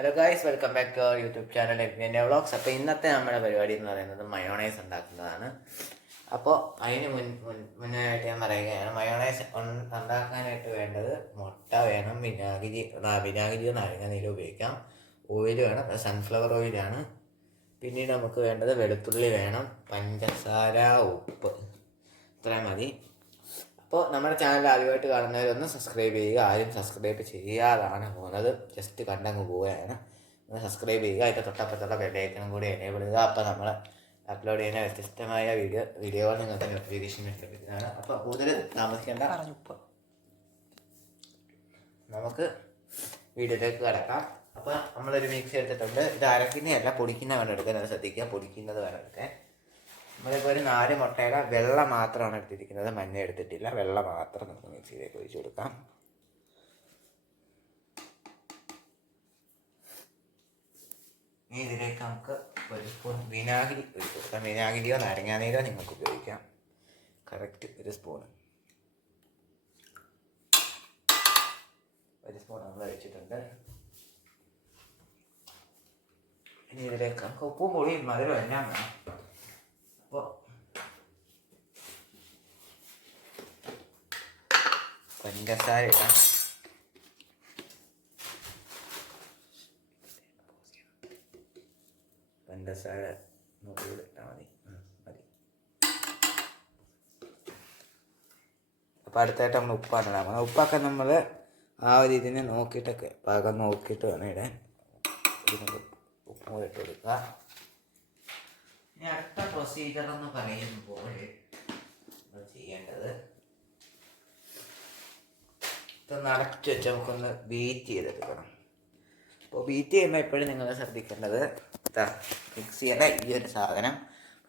Hello guys, welcome back to our YouTube channel എന്റെ vlogs. അപ്പോൾ ഇന്നത്തെ നമ്മുടെ പരിപാടി എന്ന് പറയുന്നത് മയോണൈസ് ഉണ്ടാക്കുന്നതാണ്. അപ്പോൾ അതിന് മുന്നായിട്ട് ഞാൻ പറയുകയാണ്, മയോണൈസ് ഉണ്ടാക്കാനായിട്ട് വേണ്ടത് മുട്ട വേണം, വിനാഗിരിയോ നാരങ്ങാനീരോ ഉപയോഗിക്കാം, ഓയിൽ വേണം, സൺഫ്ലവർ ഓയിലാണ്. പിന്നീട് നമുക്ക് വേണ്ടത് വെളുത്തുള്ളി വേണം, പഞ്ചസാര, ഉപ്പ്, ഇത്രയും മതി. അപ്പോൾ നമ്മുടെ ചാനൽ ആദ്യമായിട്ട് കാണുന്നവരൊന്ന് സബ്സ്ക്രൈബ് ചെയ്യുക. ആരും സബ്സ്ക്രൈബ് ചെയ്യാതാണ് പോകുന്നത്, ജസ്റ്റ് കണ്ടങ്ങ് പോവുകയാണ്. ഒന്ന് സബ്സ്ക്രൈബ് ചെയ്യുക, അതിൻ്റെ തൊട്ടപ്പുറത്തുള്ള ബെല്ലൈക്കണും കൂടി എനേബിൾ ചെയ്യുക. അപ്പോൾ നമ്മൾ അപ്ലോഡ് ചെയ്യുന്ന വ്യത്യസ്തമായ വീഡിയോകൾ നിങ്ങൾക്ക് നോട്ടിഫിക്കേഷൻ ലഭിക്കുന്നതാണ്. അപ്പോൾ കൂടുതൽ താമസിക്കേണ്ട, നമുക്ക് വീഡിയോയിലേക്ക് കിടക്കാം. അപ്പോൾ നമ്മളൊരു മിക്സി എടുത്തിട്ടുണ്ട്. ഇത് അരക്കുന്നതല്ല, പൊടിക്കുന്ന വേണം എടുക്കാൻ, അത് ശ്രദ്ധിക്കുക, പൊടിക്കുന്നത് വേണം എടുക്കാൻ. നമ്മളിപ്പോൾ ഒരു 4 മുട്ടയുടെ വെള്ള മാത്രമാണ് എടുത്തിരിക്കുന്നത്, മഞ്ഞ എടുത്തിട്ടില്ല, വെള്ള മാത്രം നമുക്ക് മിക്സിയിലേക്ക് ഒഴിച്ചു കൊടുക്കാം. ഇനി ഇതിലേക്ക് നമുക്ക് ഒരു സ്പൂൺ വിനാഗിരി ഒഴിച്ചു കൊടുക്കാം. വിനാഗിരിയോ നാരങ്ങാനീരോ നിങ്ങൾക്ക് ഉപയോഗിക്കാം. കറക്റ്റ് ഒരു സ്പൂൺ നമ്മൾ ഒഴിച്ചിട്ടുണ്ട്. ഇനി ഇതിലേക്ക് നമുക്ക് ഉപ്പും പൊടിയും മധുരം എല്ലാം വേണം. അപ്പോൾ പഞ്ചസാര ഇടാം. പഞ്ചസാര മുകളിൽ ഇട്ടാൽ മതി. അപ്പോൾ അടുത്തായിട്ട് നമ്മൾ ഉപ്പാണ് ഇടാൻ. ഉപ്പൊക്കെ നമ്മൾ ആ ഒരു ഇതിനെ നോക്കിയിട്ടൊക്കെ പാകം നോക്കിയിട്ട് വേണം ഇടാൻ. ഉപ്പ് ഇട്ട് കൊടുക്കുക. ഇനി അടുത്ത പ്രൊസീജിയർ എന്ന് പറയുമ്പോൾ ചെയ്യേണ്ടത്, ഇതൊന്ന് അടച്ചു വെച്ച് നമുക്കൊന്ന് ബീറ്റ് ചെയ്തെടുക്കണം. അപ്പോൾ ബീറ്റ് ചെയ്യുമ്പോൾ എപ്പോഴും നിങ്ങൾ ശ്രദ്ധിക്കേണ്ടത്, മിക്സ് ചെയ്യുന്ന ഈ ഒരു സാധനം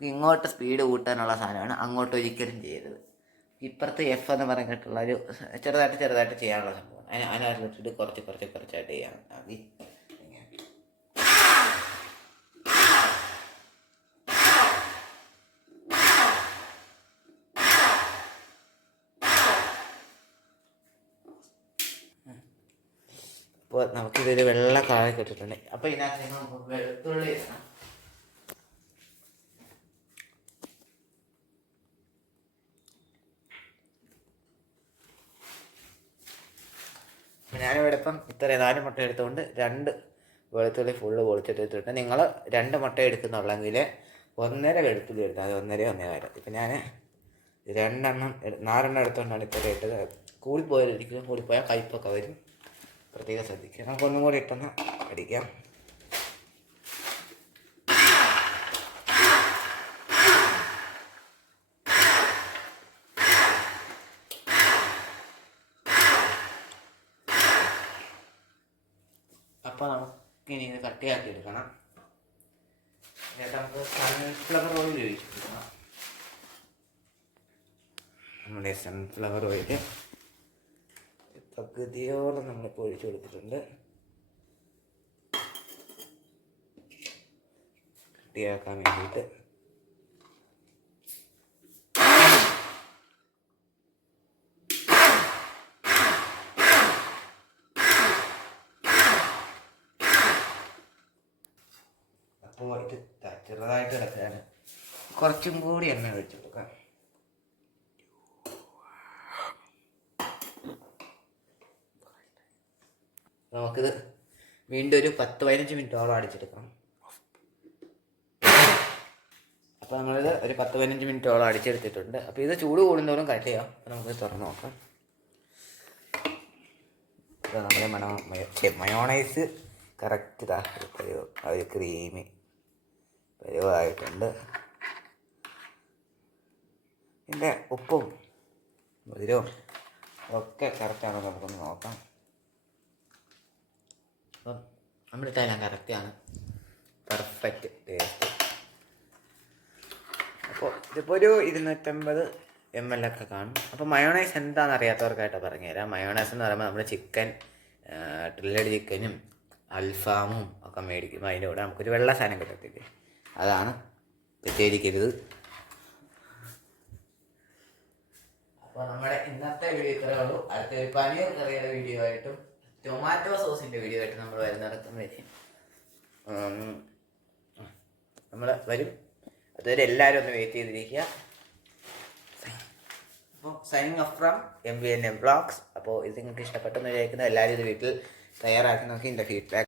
ഇങ്ങോട്ട് സ്പീഡ് കൂട്ടാനുള്ള സാധനമാണ്, അങ്ങോട്ട് ഒരിക്കലും ചെയ്യരുത്. ഇപ്പുറത്ത് എഫ് എന്ന് പറഞ്ഞിട്ടുള്ള ഒരു ചെറുതായിട്ട് ചെയ്യാനുള്ള സംഭവം, അതിനകത്തിട്ട് കുറച്ചായിട്ട് ചെയ്യാൻ മതി. അപ്പോൾ നമുക്കിതൊരു വെള്ള കളർ കിട്ടിയിട്ടുണ്ട്. അപ്പോൾ ഇതിനകത്ത് നമുക്ക് വെളുത്തുള്ളി ഇടണം. ഞാനിവിടെ ഇപ്പം ഇത്രയും 4 മുട്ട എടുത്തുകൊണ്ട് 2 വെളുത്തുള്ളി ഫുള്ള് പൊളിച്ചെടുത്തിട്ടുണ്ട്. നിങ്ങൾ 2 മുട്ട എടുക്കുന്നുള്ളെങ്കിൽ 1.5 വെളുത്തുള്ളി എടുത്താൽ അത് 1.5 ഇപ്പം ഞാൻ 4 എടുത്തുകൊണ്ടാണ് ഇപ്പോൾ ഇട്ടത്. കൂടിപ്പോയാൽ കയ്പൊക്കെ വരും, പ്രത്യേകം ശ്രദ്ധിക്കുക. നമുക്കൊന്നും കൂടി ഇട്ടൊന്ന് അടിക്കാം. അപ്പോൾ നമുക്കിനി ഇത് കട്ടിയാക്കി എടുക്കണം. എന്നിട്ട് നമുക്ക് സൺഫ്ലവർ ഓയിൽ ഒഴിച്ച് കൊടുക്കണം. നമ്മുടെ സൺഫ്ലവർ ഓയിൽ പകുതിയോളം നമ്മളിപ്പോൾ ഒഴിച്ചു കൊടുത്തിട്ടുണ്ട്. കട്ടിയാക്കാൻ വേണ്ടിയിട്ട് അപ്പോൾ ഇത് ചെറുതായിട്ട് കിടക്കാൻ കുറച്ചും കൂടി എണ്ണ ഒഴിച്ചു കൊടുക്കാം. നമുക്കിത് വീണ്ടും ഒരു 10-15 മിനിറ്റോളം അടിച്ചെടുക്കണം. അപ്പോൾ നമ്മളിത് ഒരു 10-15 മിനിറ്റോളം അടിച്ചെടുത്തിട്ടുണ്ട്. അപ്പോൾ ഇത് ചൂട് കൂടുന്നതോറും കട്ട് ചെയ്യാം. അപ്പോൾ നമുക്ക് തുറന്ന് നോക്കാം. ഇത് നമ്മുടെ മയോണൈസ് കറക്റ്റ് ഒരു ക്രീമി പരിവായിട്ടുണ്ട്. ഇതിൻ്റെ ഉപ്പും മധുരവും ഒക്കെ കറക്റ്റാണോ നമുക്കൊന്ന് നോക്കാം. അപ്പം നമ്മുടെ ഇട്ടെല്ലാം കറക്റ്റാണ്, പെർഫെക്റ്റ് ടേസ്റ്റ്. അപ്പോൾ ഇതിപ്പോൾ ഒരു 250 ml ഒക്കെ കാണും. അപ്പോൾ മയോണൈസ് എന്താണെന്ന് അറിയാത്തവർക്കായിട്ട് പറഞ്ഞുതരാം. മയോണൈസ് എന്ന് പറയുമ്പോൾ നമ്മൾ ഗ്രില്ലഡ് ചിക്കനും അൽഫാമും ഒക്കെ മേടിക്കും, അതിൻ്റെ കൂടെ നമുക്കൊരു വെള്ള സാധനം കിട്ടത്തില്ലേ, അതാണ്. തെറ്റിദ്ധരിക്കരുത്. അപ്പോൾ നമ്മുടെ ഇന്നത്തെ വീഡിയോ ഇത്രയേ ഉള്ളൂ. അടുത്തൊരു പനീർ കറിയുടെ വീഡിയോ ആയിട്ടും ടൊമാറ്റോ സോസിൻ്റെ വീഡിയോ ആയിട്ട് നമ്മൾ വരുന്നിടത്തും വരും. നമ്മൾ വരും. അതുവരെ എല്ലാവരും ഒന്ന് വെയിറ്റ് ചെയ്തിരിക്കുക. അപ്പോൾ signing off from MVNA vlogs. അപ്പോൾ ഇത് നിങ്ങൾക്ക് ഇഷ്ടപ്പെട്ടെന്ന് വിചാരിക്കുന്നത്. എല്ലാവരും ഇത് വീട്ടിൽ തയ്യാറാക്കി നോക്കി എൻ്റെ ഫീഡ്ബാക്ക്